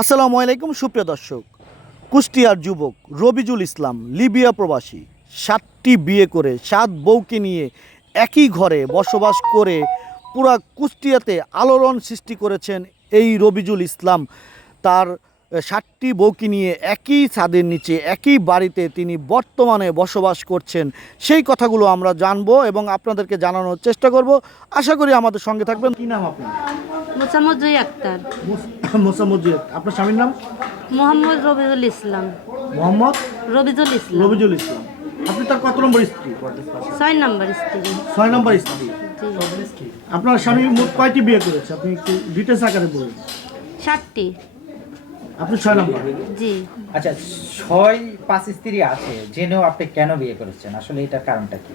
আসসালামু আলাইকুম সুপ্রিয় দর্শক। কুষ্টিয়ার যুবক রবিজুল ইসলাম লিবিয়া প্রবাসী সাতটি বিয়ে করে সাত বউকে নিয়ে একই ঘরে বসবাস করে পুরা কুষ্টিয়াতে আলোড়ন সৃষ্টি করেছেন এই রবিজুল ইসলাম। তার সাতটি বউকে নিয়ে একই ছাদের নিচে একই বাড়িতে তিনি বর্তমানে বসবাস করছেন। সেই কথাগুলো আমরা জানব এবং আপনাদেরকে জানানোর চেষ্টা করব। আশা করি আমাদের সঙ্গে থাকবেন। কী নাম আপনার? আক্তার। মোসাম্মদ আপনার স্বামীর নাম? মোহাম্মদ রবিজুল ইসলাম। মোহাম্মদ? রবিজুল ইসলাম। রবিজুল ইসলাম। আপনি তার কত নম্বর স্ত্রী? ছয় নম্বর স্ত্রী। ছয় নম্বর স্ত্রী। আপনার স্বামী মোট কয়টি বিয়ে করেছে? আপনি একটু ডিটেলস আকারে বলুন। সাতটি। আপনি ছয় নম্বর। জি। আচ্ছা ছয় পাঁচ স্ত্রী আছে জেনেও আপনি কেন বিয়ে করেছেন? আসলে এটার কারণটা কি?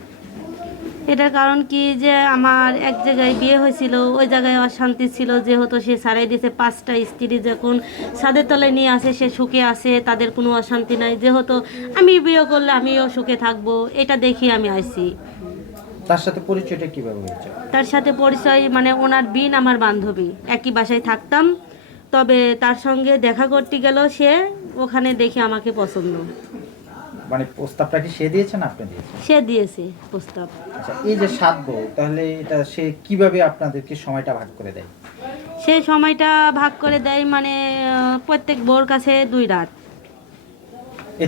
এটার কারণ কি যে আমার এক জায়গায় বিয়ে হয়েছিল ওই জায়গায় অশান্তি ছিল যেহেতু সে সারাই দিয়েছে পাঁচটা স্ত্রী যখন ছাদের তলায় নিয়ে আসে সে সুখে আসে তাদের কোনো অশান্তি নাই। যেহেতু আমি বিয়ে করলে আমিও সুখে থাকব এটা দেখি আমি আইছি। তার সাথে পরিচয়টা কীভাবে হয়েছে? তার সাথে পরিচয় মানে ওনার বিন আমার বান্ধবী একই বাসায় থাকতাম। তবে তার সঙ্গে দেখা করতে গেল সে ওখানে দেখে আমাকে পছন্দ। মানে প্রস্তাবটা কি সে দিয়েছেন আপনি দিয়েছেন? সে দিয়েছে প্রস্তাব। আচ্ছা এই যে সাত বউ তাহলে এটা সে কীভাবে আপনাদেরকে সময়টা ভাগ করে দেয়? সে সময়টা ভাগ করে দেয় মানে প্রত্যেক বোর কাছে দুই রাত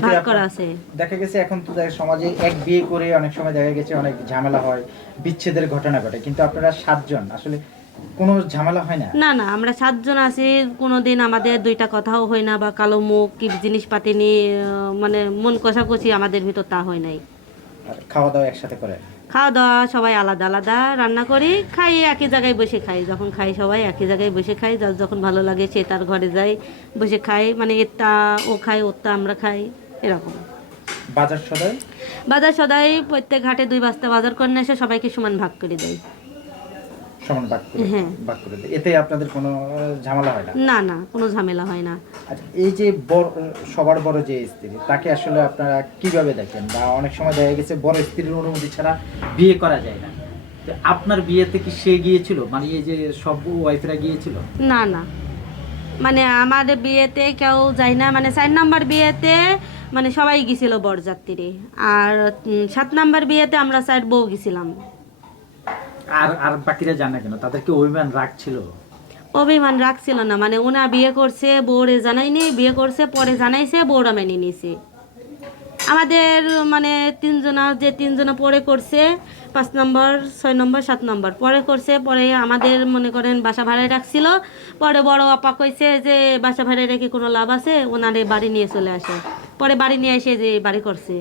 ভাগ করা আছে। দেখা গেছে এখন তো সমাজে এক বিয়ে করে অনেক সময় দেখা গেছে অনেক ঝামেলা হয় বিচ্ছেদের ঘটনা ঘটে কিন্তু আপনারা সাতজন আসলে কোনো ঝামেলা হয় না? না না আমরা সাতজন আছি কোনোদিন আমাদের দুইটা কথাও হয় না বা কালো মুখ কি জিনিসপাতি নিয়ে মানে মন কষাকষি আমাদের ভিতর তা হয় নাই। খাওয়া দাওয়া একসাথে করে? খাওয়া দাওয়া সবাই আলাদা আলাদা রান্না করি খাই একই জায়গায় বসে খাই। যখন খাই সবাই একই জায়গায় বসে খাই যার যখন ভালো লাগে সে তার ঘরে যায় বসে খাই। মানে এরটা ও খায় ওরটা আমরা খাই এরকম। বাজার সদাই? বাজার সদাই প্রত্যেক ঘাটে দুই বাস্তা বাজার করে এসে সবাইকে সমান ভাগ করে দেয়। সমান ভাগ করে। ভাগ করে দেয়। এতে আপনাদের কোনো ঝামেলা হয় না? না না কোনো ঝামেলা হয় না। আচ্ছা এই যে বড় সবার বড় যে স্ত্রী তাকে আসলে আপনারা কীভাবে দেখেন? বা অনেক সময় দেখা গেছে বড় স্ত্রীর অনুমতি ছাড়া বিয়ে করা যায় না। তো আপনার বিয়েতে কি সে গিয়েছিল? মানে এই যে সব ওয়াইফরা গিয়েছিল? না না। মানে আমার বিয়েতে কেউ যায় না। মানে চার নম্বর বিয়েতে মানে সবাই গেছিল বরযাত্রী। আর সাত নম্বর বিয়েতে আমরা চার বউ গেছিলাম আর আর বাকিরা জানে কেন? তাদেরকে অভিমান রাখছিল অভিমান রাখছিল না। মানে ওনা বিয়ে করছে, বউরে জানাইনি বিয়ে করছে, পরে জানাইছে, বউরা মেনে নিছে। আমাদের মানে তিনজনা, যে তিনজনা পরে করছে, পাঁচ নম্বর, ছয় নম্বর, সাত নম্বর, পরে করছে, পরে আমাদের, মনে করেন, বাসা ভাড়ায় রাখছিল। পরে বড় আপা কইছে যে, বাসা ভাড়ায় রেখে কোনো লাভ আছে? ওনারে বাড়ি নিয়ে চলে আসে। পরে বাড়ি নিয়ে এসে যে বাড়ি করছে।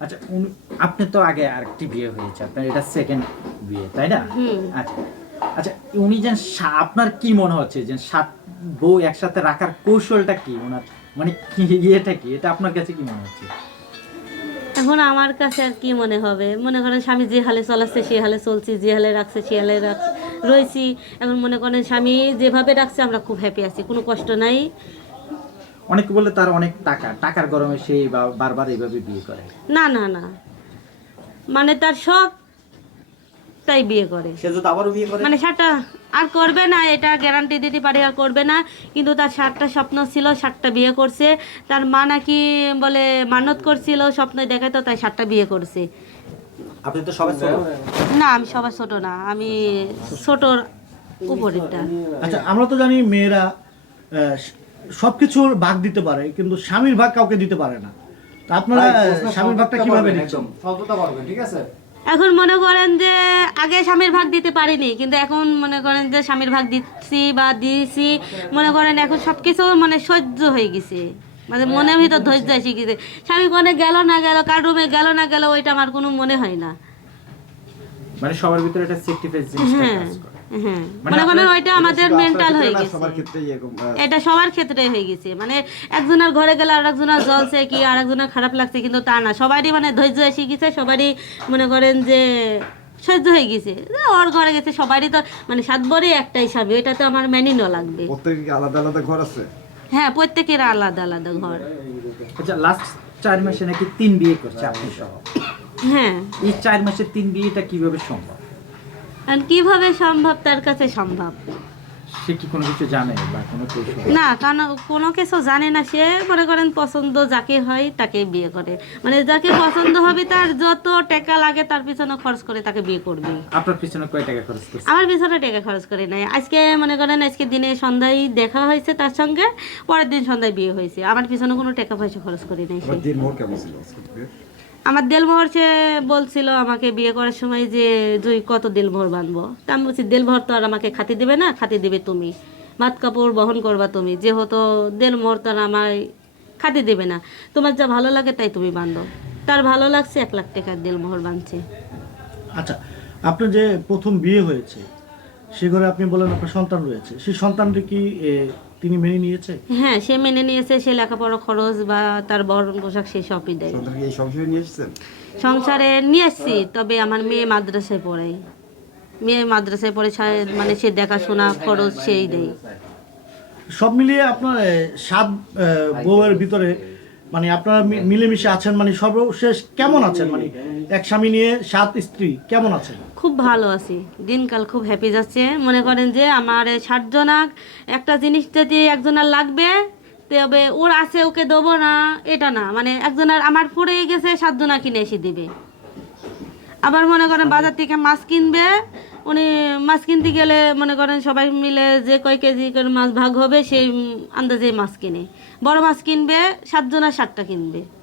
আচ্ছা উনি- আপনি তো আগে আরেকটি বিয়ে হয়েছে আপনার এটা সেকেন্ড বিয়ে তাই না? আচ্ছা আচ্ছা উনি যেন আপনার কি মনে হচ্ছে যে সাত বউ একসাথে রাখার কৌশলটা কি? ওনার মানে কি ইয়েটা কি? এটা আপনার কাছে কি মনে হচ্ছে? এখন আমার কাছে আর কি মনে হবে? মনে করেন স্বামী যে হালে চলাচ্ছে সে হালে চলছি যে হালে রাখছে সে হালে রাখ রয়েছি। এখন মনে করেন স্বামী যেভাবে রাখছে আমরা খুব হ্যাপি আছি কোনো কষ্ট নাই। অনেকে বলে তার অনেক টাকা টাকার গরমে সে বারবার এইভাবে বিয়ে করে। না না না। মানে তার শখ তাই বিয়ে করে। সে যদি আবারও বিয়ে করে? মানে সাতটা আর করবে না এটা গ্যারান্টি দিতে পারি আর করবে না। কিন্তু তার সাতটা স্বপ্ন ছিল সাতটা বিয়ে করছে। তার মা নাকি বলে মানত করছিল স্বপ্ন দেখাতো তাই সাতটা বিয়ে করছে। আপনি তো সবাই ছোট। না আমি সবার ছোট না আমি ছোটর উপরেরটা। আচ্ছা আমরা তো জানি মেয়েরা সব কিছুর ভাগ দিতে পারে কিন্তু স্বামীর ভাগ কাউকে দিতে পারে না। তা আপনারা স্বামীর ভাগটা কীভাবে নিচ্ছেন এখন মনে করেন যে আগে স্বামীর ভাগ দিতে পারিনি কিন্তু এখন মনে করেন যে স্বামীর ভাগ দিচ্ছি বা দিয়েছি মনে করেন এখন সব কিছু মানে সহ্য হয়ে গেছে। মানে মনের ভিতর ধৈর্য এসে গেছে। স্বামী কোনে গেল না গেল কার রুমে গেল না গেল ওইটা আমার কোনো মনে হয় না। মানে সবার ভিতরে একটা সেক্রিফাইস জিনিসটা হ্যাঁ। কাজ করে। হ্যাঁ মানে মনে করেন আপনার- ওইটা আমাদের মেন্টাল হয়ে গেছে। এটা সবার ক্ষেত্রে হয়ে গেছে। মানে একজনের ঘরে গেলে আর একজনের জ্বলছে কি আর একজনের খারাপ লাগছে কিন্তু তা না। সবারই মানে ধৈর্য এসে গেছে সবারই মনে করেন যে সহ্য হয়ে গেছে। ওর ঘরে গেছে সবারই তো মানে সাত বরে একটাই স্বামী ওইটা তো আমার মেনে নেওয়া লাগবে। প্রত্যেকে কি আলাদা আলাদা ঘর আছে? হ্যাঁ প্রত্যেকের আলাদা আলাদা ঘর। আচ্ছা লাস্ট চার মাসে নাকি তিন বিয়ে করছে আপনি সহ? হ্যাঁ। এই চার মাসে তিন বিয়েটা কীভাবে সম্ভব? আর কীভাবে সম্ভব তার কাছে সম্ভব? সে কি কোনো কিছু জানে বা কোনো কৌশল? না কারণ কোনো কিছু জানে না সে মনে করেন পছন্দ যাকে হয় তাকে বিয়ে করে। মানে যাকে পছন্দ হবে তার যত টাকা লাগে তার পিছনে খরচ করে তাকে বিয়ে করবে। আপনার পিছনে কয় টাকা খরচ করছে? আমার পিছনে টাকা খরচ করে নাই। আজকে মনে করেন আজকে দিনে সন্ধ্যায় দেখা হয়েছে তার সঙ্গে পরের দিন সন্ধ্যায় বিয়ে হয়েছে। আমার পিছনে কোনো টাকা পয়সা খরচ করে নাই দিন মোর কেমন ছিল? আমার দেলমোহর সে বলছিল আমাকে বিয়ে করার সময় যে জুই কত দেলমোহর বানবো? তা আমি বলছি, দেলমোহর তো আর আমাকে খাতি দেবে না, খাতি দেবে তুমি। ভাত কাপড় বহন করবা তুমি। যেহেতু দেলমোহর তো আর আমায় খাতি দেবে না। তোমার যা ভালো লাগে তাই তুমি বান্ধো তার ভালো লাগছে এক লাখ টাকার দেলমোহর বানছে। আচ্ছা আপনার যে প্রথম বিয়ে হয়েছে, সে ঘরে আপনি বলেন আপনার সন্তান রয়েছে। সেই সন্তানটি কি তিনি মেনে নিয়েছে? হ্যাঁ সে মেনে নিয়েছে সে লেখাপড়া খরচ বা তার বরণ পোশাক সে সবই দেয়। এই সংসারে নিয়ে এসেছেন সংসারে নিয়ে আসছি তবে আমার মেয়ে মাদ্রাসায় পড়ে। মেয়ে মাদ্রাসায় পড়ে মানে সে দেখাশোনা খরচ সেই দেয়। সব মিলিয়ে আপনার সাত বউয়ের ভিতরে মানে আপনারা মিলেমিশে আছেন মানে সর্বশেষ কেমন আছেন? মানে এক স্বামী নিয়ে সাত স্ত্রী কেমন আছেন? খুব ভালো আছি। দিনকাল খুব হ্যাপি যাচ্ছে। মনে করেন যে আমার এই ষাটজনাক একটা জিনিস যদি একজনের লাগবে তবে ওর আছে ওকে দেবো না এটা না। মানে একজনের আমার পড়ে গেছে সাতজনা কিনে এসে দিবে। আবার মনে করেন বাজার থেকে মাছ কিনবে উনি মাছ কিনতে গেলে মনে করেন সবাই মিলে যে কয় কেজি করে মাছ ভাগ হবে, সেই আন্দাজেই আন্দাজে মাছ কিনে। বড় মাছ কিনবে, সাতজনা সাতটা কিনবে।